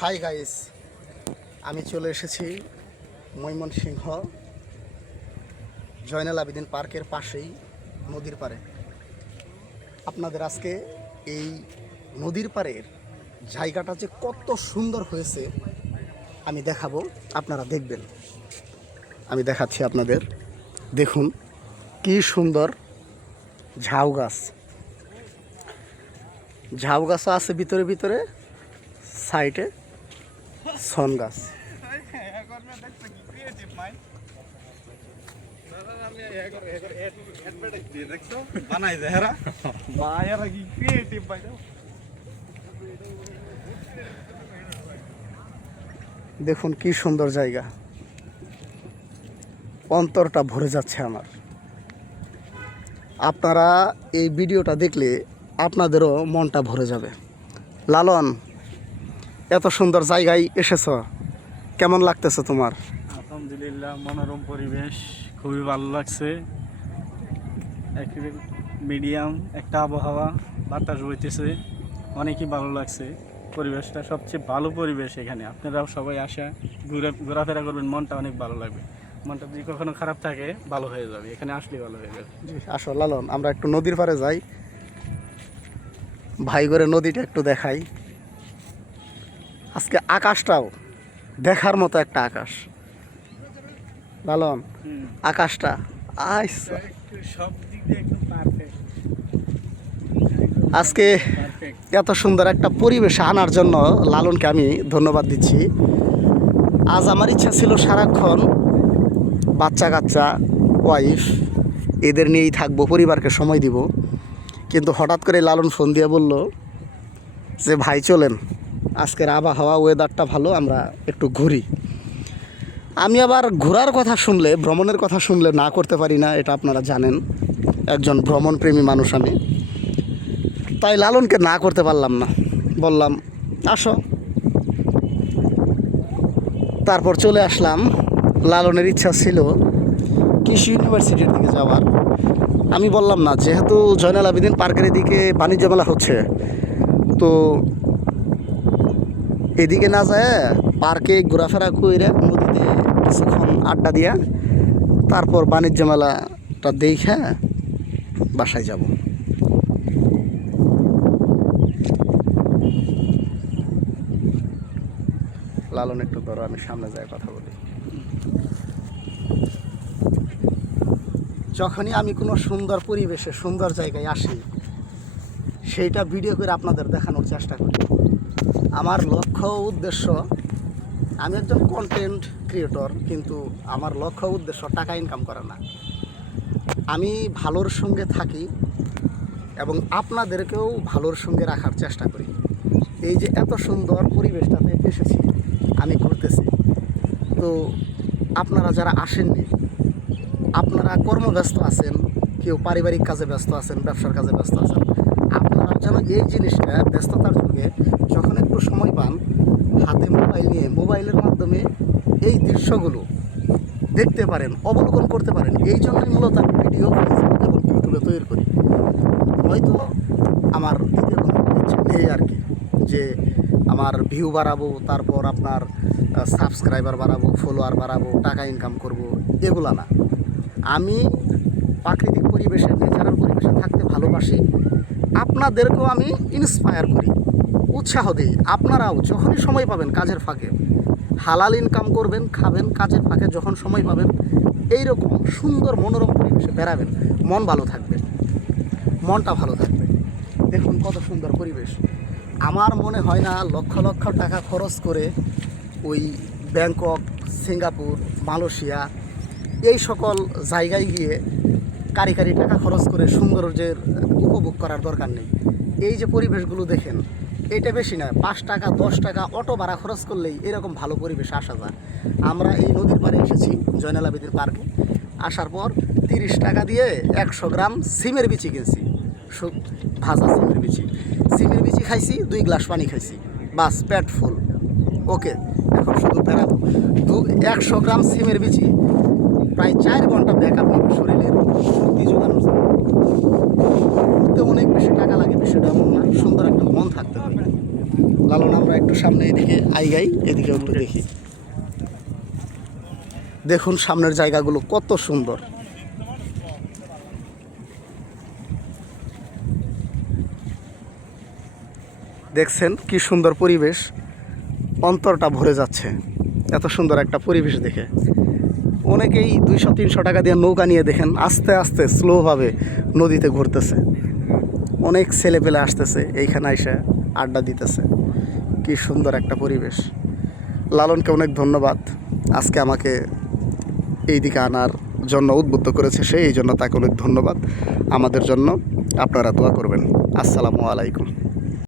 Hi guys, আমি চলে এসেছি ময়মনসিংহ জয়নাল আবেদিন পার্কের পাশেই নদীর পাড়ে। আপনাদের আজকে এই নদীর পাড়ের জায়গাটা যে কত সুন্দর হয়েছে আমি দেখাবো, আপনারা দেখবেন। আমি দেখাচ্ছি আপনাদের, দেখুন কি সুন্দর ঝাউ গাছ। ঝাউ গাছও আছে ভিতরে ভিতরে, সাইডে সন গাছ। দেখুন কি সুন্দর জায়গা, অন্তরটা ভরে যাচ্ছে আমার। আপনারা এই ভিডিওটা দেখলে আপনাদেরও মনটা ভরে যাবে। লালন, এত সুন্দর জায়গায় এসেছো, কেমন লাগতেছে তোমার? আলহামদুলিল্লাহ, মনোরম পরিবেশ, খুবই ভালো লাগছে। মিডিয়াম একটা আবহাওয়া, বাতাস বইতেছে, অনেকই ভালো লাগছে। পরিবেশটা সবচেয়ে ভালো পরিবেশ এখানে। আপনারাও সবাই আসা ঘোরাফেরা করবেন, মনটা অনেক ভালো লাগবে। মনটা যদি কখনো খারাপ থাকে ভালো হয়ে যাবে, এখানে আসলে ভালো হয়ে যাবে। আসো লালন, আমরা একটু নদীর পাড়ে যাই, ভাই করে নদীটা একটু দেখাই। আজকে আকাশটাও দেখার মতো একটা আকাশ। লালন, আকাশটা সব দিক দিয়ে একদম পারফেক্ট। আজকে এত সুন্দর একটা পরিবেশে আনার জন্য লালনকে আমি ধন্যবাদ দিচ্ছি। আজ আমার ইচ্ছা ছিল সারাক্ষণ বাচ্চা কাচ্চা, ওয়াইফ এদের নিয়েই থাকবো, পরিবারকে সময় দিব। কিন্তু হঠাৎ করে লালন ফোন দিয়ে বলল যে ভাই চলেন, আজকের আবহাওয়া ওয়েদারটা ভালো, আমরা একটু ঘুরি। আমি আবার ঘোরার কথা শুনলে, ভ্রমণের কথা শুনলে না করতে পারি না, এটা আপনারা জানেন। একজন ভ্রমণপ্রেমী মানুষ আমি, তাই লালনকে না করতে পারলাম না, বললাম আসো। তারপর চলে আসলাম। লালনের ইচ্ছা ছিল কৃষি ইউনিভার্সিটির দিকে যাওয়ার। আমি বললাম না, যেহেতু জয়নাল আবেদিন পার্কের এদিকে বাণিজ্য মেলা হচ্ছে, তো এদিকে না যায় পার্কে ঘোরাফেরা করে নদীতে কিছুক্ষণ আড্ডা দিয়া তারপর বাণিজ্য মেলাটা দেখে বাসায় যাব। লালন একটু ধরো, আমি সামনে যাই কথা বলি। যখনই আমি কোনো সুন্দর পরিবেশে, সুন্দর জায়গায় আসি, সেইটা ভিডিও করে আপনাদের দেখানোর চেষ্টা করি। আমার লক্ষ্য উদ্দেশ্য, আমি একজন কন্টেন্ট ক্রিয়েটর, কিন্তু আমার লক্ষ্য উদ্দেশ্য টাকা ইনকাম করা না। আমি ভালোর সঙ্গে থাকি এবং আপনাদেরকেও ভালোর সঙ্গে রাখার চেষ্টা করি। এই যে এত সুন্দর পরিবেশটাতে এসেছি, আমি ঘুরতেছি, তো আপনারা যারা আসেননি, আপনারা কর্মব্যস্ত আছেন, কেউ পারিবারিক কাজে ব্যস্ত আছেন, ব্যবসার কাজে ব্যস্ত আছেন, আপনারা যেন এই জিনিসটা ব্যস্ততার যুগে যখন একটু সময় পান, হাতে মোবাইল নিয়ে মোবাইলের মাধ্যমে এই দৃশ্যগুলো দেখতে পারেন, অবলোকন করতে পারেন। এই জন্যই মূলত আমি ভিডিও ফেসবুক এবং ইউটিউবে তৈরি করি। হয়তো আমার দ্বিতীয় কোনো ইচ্ছা নেই আর কি, যে আমার ভিউ বাড়াবো, তারপর আপনার সাবস্ক্রাইবার বাড়াবো, ফলোয়ার বাড়াবো, টাকা ইনকাম করব, এগুলা না। আমি প্রাকৃতিক পরিবেশে, ন্যাচারাল পরিবেশে থাকতে ভালোবাসি। আপনাদেরকেও আমি ইন্সপায়ার করি, উৎসাহ দিই। আপনারাও যখনই সময় পাবেন কাজের ফাঁকে হালাল ইনকাম করবেন, খাবেন, কাজের ফাঁকে যখন সময় পাবেন এইরকম সুন্দর মনোরম পরিবেশে বেড়াবেন, মন ভালো থাকবে, মনটা ভালো থাকবে। দেখুন কত সুন্দর পরিবেশ। আমার মনে হয় না লক্ষ লক্ষ টাকা খরচ করে ওই ব্যাংকক, সিঙ্গাপুর, মালয়েশিয়া এই সকল জায়গায় গিয়ে কারি কারি টাকা খরচ করে সৌন্দর্যের উপভোগ করার দরকার নেই। এই যে পরিবেশগুলো দেখেন, এটা বেশি না, 5 টাকা 10 টাকা অটো ভাড়া খরচ করলেই এরকম ভালো পরিবেশে আসা যায়। আমরা এই নদীর পাড়ে এসেছি জয়নাল আবেদিন পার্কে। আসার পর 30 টাকা দিয়ে 100 গ্রাম সিমের বিচি কিনছি, ভাজা সিমের বিচি খাইছি, 2 গ্লাস পানি খাইছি, বাস পেট ফুল। ওকে, এখন শুধু বেড়াবো। 100 গ্রাম সিমের বিচি প্রায় 4 ঘন্টা ব্যাকআপ নেবে শরীরের শক্তি যোগানোর জন্য। ঘুরতে অনেক বেশি টাকা লাগে, বিষয়টা এমন না, সুন্দর একটা মন থাকতে হবে। লালন আমরা একটু সামনে এদিকে আইগাই, এদিকে একটু দেখি। দেখুন সামনের জায়গাগুলো কত সুন্দর। দেখছেন কি সুন্দর পরিবেশ, অন্তরটা ভরে যাচ্ছে এত সুন্দর একটা পরিবেশ দেখে। অনেকেই 200-300 টাকা দিয়ে নৌকা নিয়ে দেখেন আস্তে আস্তে স্লোভাবে নদীতে ঘুরতেছে। অনেক ছেলেপেলে আসতেছে এইখানে এসে আড্ডা দিতেছে। কি সুন্দর একটা পরিবেশ। লালনকে অনেক ধন্যবাদ, আজকে আমাকে এই দিকে আনার জন্য উদ্বুদ্ধ করেছে সে, এই জন্য তাকে অনেক ধন্যবাদ। আমাদের জন্য আপনারা দোয়া করবেন। আসসালামু আলাইকুম।